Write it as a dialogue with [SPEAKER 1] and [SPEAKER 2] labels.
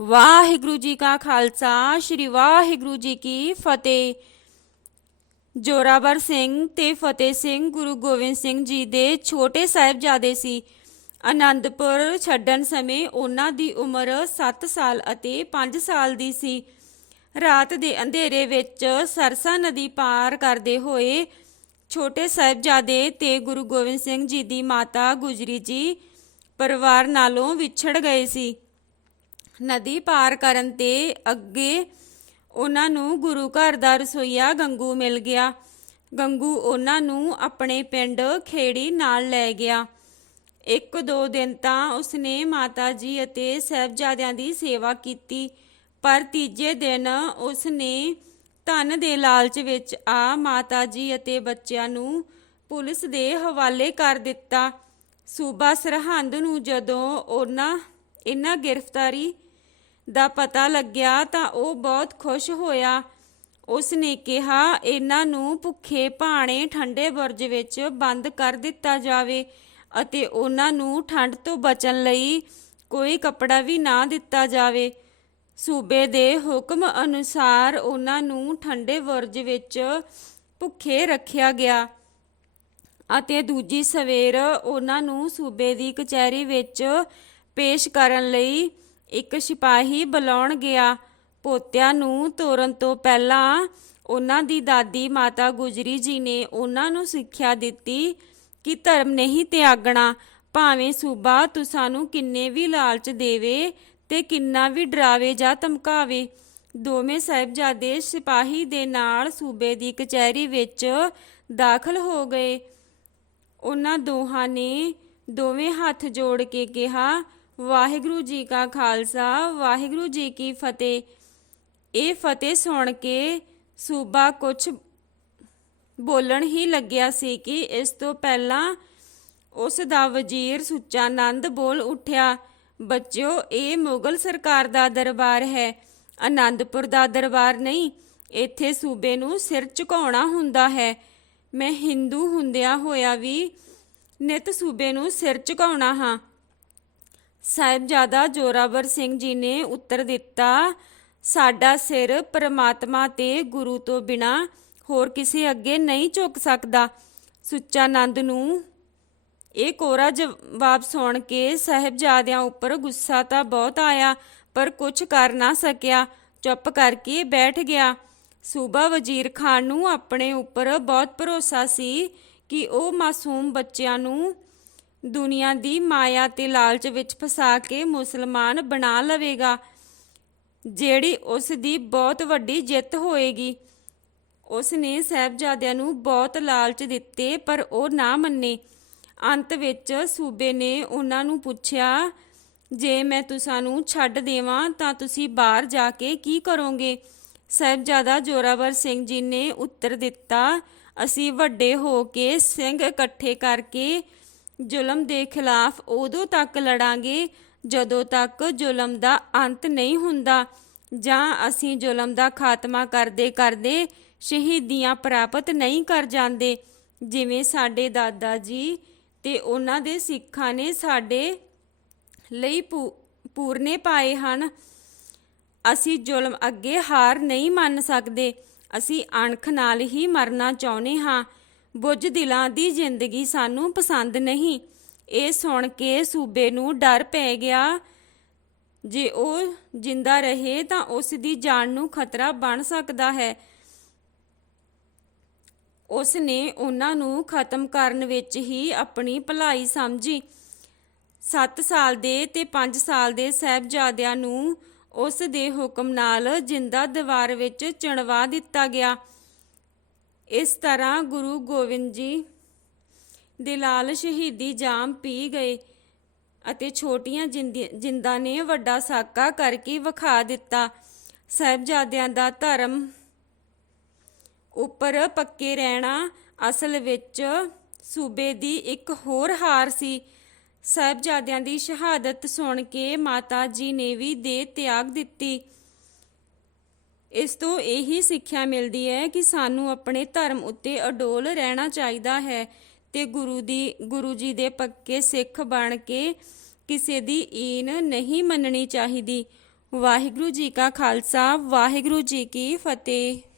[SPEAKER 1] ਵਾਹਿਗੁਰੂ ਜੀ ਕਾ ਖਾਲਸਾ, ਸ੍ਰੀ ਵਾਹਿਗੁਰੂ ਜੀ ਕੀ ਫਤਿਹ। ਜੋਰਾਵਰ ਸਿੰਘ ਤੇ ਫਤਿਹ ਸਿੰਘ ਗੁਰੂ ਗੋਬਿੰਦ ਸਿੰਘ ਜੀ ਦੇ ਛੋਟੇ ਸਾਹਿਬਜ਼ਾਦੇ ਸੀ। ਅਨੰਦਪੁਰ ਛੱਡਣ ਸਮੇਂ ਉਹਨਾਂ ਦੀ ਉਮਰ 7 ਸਾਲ ਅਤੇ 5 ਸਾਲ ਦੀ ਸੀ। ਰਾਤ ਦੇ ਅੰਧੇਰੇ ਵਿੱਚ ਸਰਸਾ ਨਦੀ ਪਾਰ ਕਰਦੇ ਹੋਏ ਛੋਟੇ ਸਾਹਿਬਜ਼ਾਦੇ ਤੇ ਗੁਰੂ ਗੋਬਿੰਦ ਸਿੰਘ ਜੀ ਦੀ ਮਾਤਾ ਗੁਜਰੀ ਜੀ ਪਰਿਵਾਰ ਨਾਲੋਂ ਵਿਛੜ ਗਏ ਸੀ। ਨਦੀ ਪਾਰ ਕਰਨ ਤੇ ਅੱਗੇ ਉਹਨਾਂ ਨੂੰ ਗੁਰੂ ਘਰ ਦਾ ਰਸੋਈਆ ਗੰਗੂ ਮਿਲ ਗਿਆ। ਗੰਗੂ ਉਹਨਾਂ ਨੂੰ ਆਪਣੇ ਪਿੰਡ ਖੇੜੀ ਨਾਲ ਲੈ ਗਿਆ। ਇੱਕ ਦੋ ਦਿਨ ਤਾਂ ਉਸਨੇ ਮਾਤਾ ਜੀ ਅਤੇ ਸਹਿਬਜ਼ਾਦਿਆਂ ਦੀ ਸੇਵਾ ਕੀਤੀ, ਪਰ ਤੀਜੇ ਦਿਨ ਉਸਨੇ ਧਨ ਦੇ ਲਾਲਚ ਵਿੱਚ ਆ ਮਾਤਾ ਜੀ ਅਤੇ ਬੱਚਿਆਂ ਨੂੰ ਪੁਲਿਸ ਦੇ ਹਵਾਲੇ ਕਰ ਦਿੱਤਾ। ਸੂਬਾ ਸਰਹੰਦ ਨੂੰ ਜਦੋਂ ਉਹਨਾਂ, ਇਹਨਾਂ ਗ੍ਰਿਫਤਾਰੀ ਦਾ ਪਤਾ ਲੱਗਿਆ ਤਾਂ ਉਹ ਬਹੁਤ ਖੁਸ਼ ਹੋਇਆ। ਉਸ ਨੇ ਕਿਹਾ, ਇਹਨਾਂ ਨੂੰ ਭੁੱਖੇ ਭਾਣੇ ਠੰਡੇ ਬੁਰਜ ਵਿੱਚ ਬੰਦ ਕਰ ਦਿੱਤਾ ਜਾਵੇ ਅਤੇ ਉਹਨਾਂ ਨੂੰ ਠੰਡ ਤੋਂ ਬਚਣ ਲਈ ਕੋਈ ਕੱਪੜਾ ਵੀ ਨਾ ਦਿੱਤਾ ਜਾਵੇ। ਸੂਬੇ ਦੇ ਹੁਕਮ ਅਨੁਸਾਰ ਉਹਨਾਂ ਨੂੰ ਠੰਡੇ ਬੁਰਜ ਵਿੱਚ ਭੁੱਖੇ ਰੱਖਿਆ ਗਿਆ ਅਤੇ ਦੂਜੀ ਸਵੇਰ ਉਹਨਾਂ ਨੂੰ ਸੂਬੇ ਦੀ ਕਚਹਿਰੀ ਵਿੱਚ ਪੇਸ਼ ਕਰਨ ਲਈ ਇੱਕ ਸਿਪਾਹੀ ਬੁਲਾਉਣ ਗਿਆ। ਪੋਤਿਆਂ ਨੂੰ ਤੋਰਨ ਤੋਂ ਪਹਿਲਾਂ ਉਹਨਾਂ ਦੀ ਦਾਦੀ ਮਾਤਾ ਗੁਜਰੀ ਜੀ ਨੇ ਉਹਨਾਂ ਨੂੰ ਸਿੱਖਿਆ ਦਿੱਤੀ ਕਿ ਧਰਮ ਨਹੀਂ ਤਿਆਗਣਾ, ਭਾਵੇਂ ਸੂਬਾ ਤੁਸਾਂ ਕਿੰਨੇ ਵੀ ਲਾਲਚ ਦੇਵੇ ਤੇ ਕਿੰਨਾ ਵੀ ਡਰਾਵੇ ਜਾਂ ਧਮਕਾਵੇ। ਦੋਵੇਂ ਸਾਹਿਬਜ਼ਾਦੇ ਸਿਪਾਹੀ ਦੇ ਨਾਲ ਸੂਬੇ ਦੀ ਕਚਹਿਰੀ ਵਿੱਚ ਦਾਖਲ ਹੋ ਗਏ। ਉਹਨਾਂ ਦੋਹਾਂ ਨੇ ਦੋਵੇਂ ਹੱਥ ਜੋੜ ਕੇ ਕਿਹਾ ਵਾਹਿਗੁਰੂ ਜੀ ਕਾ ਖਾਲਸਾ, ਵਾਹਿਗੁਰੂ ਜੀ ਕੀ ਫਤਿਹ। ਇਹ ਫਤਿਹ ਸੁਣ ਕੇ ਸੂਬਾ ਕੁਝ ਬੋਲਣ ਹੀ ਲੱਗਿਆ ਸੀ ਕਿ ਇਸ ਤੋਂ ਪਹਿਲਾਂ ਉਸ ਦਾ ਵਜ਼ੀਰ ਸੁੱਚਾ ਨੰਦ ਬੋਲ ਉੱਠਿਆ, ਬੱਚਿਓ, ਇਹ ਮੁਗਲ ਸਰਕਾਰ ਦਾ ਦਰਬਾਰ ਹੈ ਆਨੰਦਪੁਰ ਦਾ ਦਰਬਾਰ ਨਹੀਂ, ਇੱਥੇ ਸੂਬੇ ਨੂੰ ਸਿਰ ਝੁਕਾਉਣਾ ਹੁੰਦਾ ਹੈ। ਮੈਂ ਹਿੰਦੂ ਹੁੰਦਿਆਂ ਹੋਇਆ ਵੀ ਨਿਤ ਸੂਬੇ ਨੂੰ ਸਿਰ ਝੁਕਾਉਣਾ ਹਾਂ। ਸਾਹਿਬਜ਼ਾਦਾ ਜੋਰਾਵਰ ਸਿੰਘ ਜੀ ਨੇ ਉੱਤਰ ਦਿੱਤਾ, ਸਾਡਾ ਸਿਰ ਪਰਮਾਤਮਾ ਤੇ ਗੁਰੂ ਤੋਂ ਬਿਨਾ ਹੋਰ ਕਿਸੇ ਅੱਗੇ ਨਹੀਂ ਝੁਕ ਸਕਦਾ। ਸੁੱਚਾ ਨੰਦ ਨੂੰ ਇਹ ਕੋਰਾ ਜਵਾਬ ਸੁਣ ਕੇ ਸਾਹਿਬਜ਼ਾਦਿਆਂ ਉੱਪਰ ਗੁੱਸਾ ਤਾਂ ਬਹੁਤ ਆਇਆ, ਪਰ ਕੁਝ ਕਰ ਨਾ ਸਕਿਆ। ਚੁੱਪ ਕਰਕੇ ਬੈਠ ਗਿਆ। ਸੂਬਾ ਵਜ਼ੀਰ ਖਾਨ ਨੂੰ ਆਪਣੇ ਉੱਪਰ ਬਹੁਤ ਭਰੋਸਾ ਸੀ ਕਿ ਉਹ ਮਾਸੂਮ ਬੱਚਿਆਂ ਨੂੰ ਦੁਨੀਆ ਦੀ ਮਾਇਆ ਤੇ ਲਾਲਚ ਵਿੱਚ ਫਸਾ ਕੇ ਮੁਸਲਮਾਨ ਬਣਾ ਲਵੇਗਾ। ਜਿਹੜੀ ਉਸ ਦੀ ਬਹੁਤ ਵੱਡੀ ਜਿੱਤ ਹੋਏਗੀ। ਉਸ ਨੇ ਸਾਹਿਬਜ਼ਾਦਿਆਂ ਨੂੰ ਬਹੁਤ ਲਾਲਚ ਦਿੱਤੇ, ਪਰ ਉਹ ਨਾ ਮੰਨੇ। ਅੰਤ ਵਿੱਚ ਸੂਬੇ ਨੇ ਉਹਨਾਂ ਨੂੰ ਪੁੱਛਿਆ, ਜੇ ਮੈਂ ਤੁਸਾਂ ਨੂੰ ਛੱਡ ਦੇਵਾਂ, ਤਾਂ ਤੁਸੀਂ ਬਾਹਰ ਜਾ ਕੇ ਕੀ ਕਰੋਗੇ? ਸਾਹਿਬਜ਼ਾਦਾ ਜੋਰਾਵਰ ਸਿੰਘ ਜੀ ਨੇ ਉੱਤਰ ਦਿੱਤਾ, ਅਸੀਂ ਵੱਡੇ ਹੋ ਕੇ ਸਿੰਘ ਇਕੱਠੇ ਕਰਕੇ ਜ਼ੁਲਮ ਦੇ ਖਿਲਾਫ ਉਦੋਂ ਤੱਕ ਲੜਾਂਗੇ ਜਦੋਂ ਤੱਕ ਜ਼ੁਲਮ ਦਾ ਅੰਤ ਨਹੀਂ ਹੁੰਦਾ, ਜਾਂ ਅਸੀਂ ਜ਼ੁਲਮ ਦਾ ਖਾਤਮਾ ਕਰਦੇ ਕਰਦੇ ਸ਼ਹੀਦੀਆਂ ਪ੍ਰਾਪਤ ਨਹੀਂ ਕਰ ਜਾਂਦੇ। ਜਿਵੇਂ ਸਾਡੇ ਦਾਦਾ ਜੀ ਤੇ ਉਹਨਾਂ ਦੇ ਸਿੱਖਾਂ ਨੇ ਸਾਡੇ ਲਈ ਪੂ- ਪੂਰਨੇ ਪਾਏ ਹਨ। ਅਸੀਂ ਜ਼ੁਲਮ ਅੱਗੇ ਹਾਰ ਨਹੀਂ ਮੰਨ ਸਕਦੇ। ਅਸੀਂ ਅਣਖ ਨਾਲ ਹੀ ਮਰਨਾ ਚਾਹੁੰਦੇ ਹਾਂ। ਬੁੱਝ ਦਿਲਾਂ ਦੀ ਜ਼ਿੰਦਗੀ ਸਾਨੂੰ ਪਸੰਦ ਨਹੀਂ। ਇਹ ਸੁਣ ਕੇ ਸੂਬੇ ਨੂੰ ਡਰ ਪੈ ਗਿਆ। ਜੇ ਉਹ ਜਿੰਦਾ ਰਹੇ ਤਾਂ ਉਸ ਦੀ ਜਾਨ ਨੂੰ ਖਤਰਾ ਬਣ ਸਕਦਾ ਹੈ। ਉਸ ਨੇ ਉਹਨਾਂ ਨੂੰ ਖਤਮ ਕਰਨ ਵਿੱਚ ਹੀ ਆਪਣੀ ਭਲਾਈ ਸਮਝੀ। 7 ਸਾਲ ਦੇ ਤੇ 5 ਸਾਲ ਦੇ ਸਾਹਿਬਜ਼ਾਦਿਆਂ ਨੂੰ ਉਸ ਦੇ ਹੁਕਮ ਨਾਲ ਜਿੰਦਾ ਦੀਵਾਰ ਵਿੱਚ ਚਿਣਵਾ ਦਿੱਤਾ ਗਿਆ। ਇਸ ਤਰ੍ਹਾਂ ਗੁਰੂ ਗੋਬਿੰਦ ਜੀ ਦੇ ਲਾਲ ਸ਼ਹੀਦੀ ਜਾਮ ਪੀ ਗਏ ਅਤੇ ਛੋਟੀਆਂ ਜਿੰਦੀ- ਜਿੰਦਾਂ ਨੇ ਵੱਡਾ ਸਾਕਾ ਕਰਕੇ ਵਿਖਾ ਦਿੱਤਾ। ਸਾਹਿਬਜ਼ਾਦਿਆਂ ਦਾ ਧਰਮ ਉੱਪਰ ਪੱਕੇ ਰਹਿਣਾ ਅਸਲ ਵਿੱਚ ਸੂਬੇ ਦੀ ਇੱਕ ਹੋਰ ਹਾਰ ਸੀ। ਸਾਹਿਬਜ਼ਾਦਿਆਂ ਦੀ ਸ਼ਹਾਦਤ ਸੁਣ ਕੇ ਮਾਤਾ ਜੀ ਨੇ ਵੀ ਦੇ ਤਿਆਗ ਦਿੱਤੀ। ਇਸ ਤੋਂ ਇਹੀ ਸਿੱਖਿਆ ਮਿਲਦੀ ਹੈ ਕਿ ਸਾਨੂੰ ਆਪਣੇ ਧਰਮ ਉੱਤੇ ਅਡੋਲ ਰਹਿਣਾ ਚਾਹੀਦਾ ਹੈ ਤੇ ਗੁਰੂ ਦੀ, ਗੁਰੂ ਜੀ ਦੇ ਪੱਕੇ ਸਿੱਖ ਬਣ ਕੇ ਕਿਸੇ ਦੀ ਈਨ ਨਹੀਂ ਮੰਨਣੀ ਚਾਹੀਦੀ। ਵਾਹਿਗੁਰੂ ਜੀ ਕਾ ਖਾਲਸਾ, ਵਾਹਿਗੁਰੂ ਜੀ ਕੀ ਫਤਿਹ।